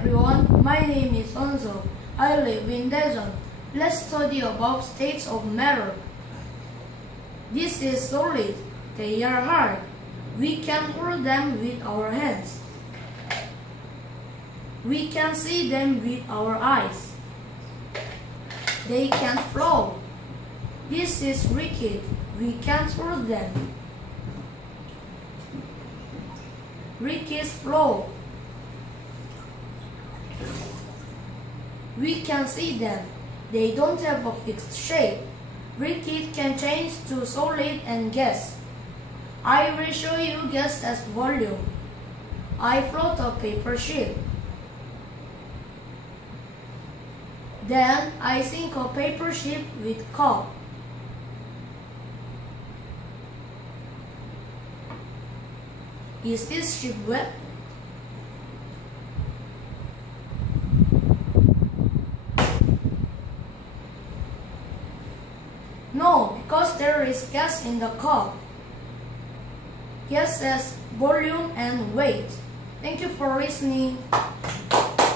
everyone, my name is Onzo. I live in Daejeon. Let's study about states of matter. This is solid. They are hard. We can hold them with our hands. We can see them with our eyes. They can flow. This is liquid. We can't hold them. Liquids flow. We can see them. They don't have a fixed shape. Liquid can change to solid and gas. I will show you gas as volume. I float a paper ship. Then I sink a paper ship with cup. Is this ship wet? No, because there is gas in the cup. Gas has volume and weight. Thank you for listening.